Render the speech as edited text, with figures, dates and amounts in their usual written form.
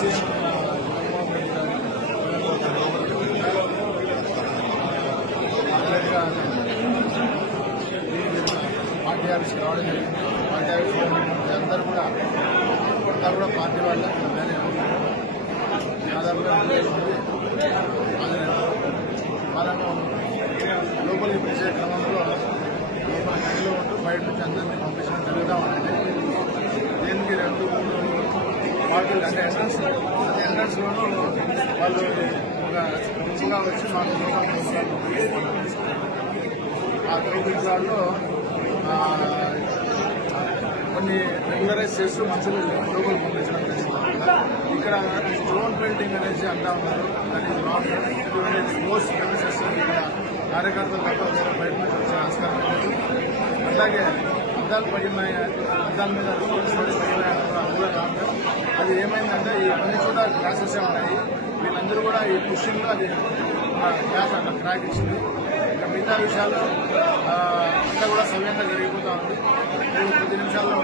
CM party ఆఫీస్కి రావడం జరిగింది. పార్టీ ఆఫీస్లో అందరూ కూడా కొత్త కూడా పార్టీ వాళ్ళు దాదాపుగా వాళ్ళను లోపలికి పిలిచే క్రమంలో లోపల గదిలో ఉంటూ బయట నుంచి అందరినీ పంపించడం జరుగుతూ ఉంటుంది. దీనికి 2-3 పార్టీలు అంటే ఎంట్రన్స్లోనూ వాళ్ళు ఒక గుంపుగా వచ్చి మాకు ఆ గ్రూపుల్లో కొన్ని రెగ్యులరైజ్ చేస్తూ మనుషులు లోపల పంపించడం జరిగింది. ఇక్కడ స్టోన్ పెయింటింగ్ అనేసి అంటా ఉన్నారు. దాని మోస్ట్ ప్రెమిసెస్ ఇక్కడ కార్యకర్తలు తప్ప వేరే బయట నుంచి వచ్చే ఆస్కారం లేదు. అలాగే అద్దాలు పడినాయి, అద్దాల మీద అందులో కాదు. అది ఏమైందంటే ఈ అన్ని కూడా గ్లాసెస్ ఉన్నాయి. వీళ్ళందరూ కూడా ఈ పుషింగ్లో అది గ్లాస్ అట్లా క్రాక్ ఇచ్చింది. ఇక మిగతా విషయాలు అంతా కూడా సవ్యంగా జరిగిపోతూ ఉంది. 10 నిమిషాల్లో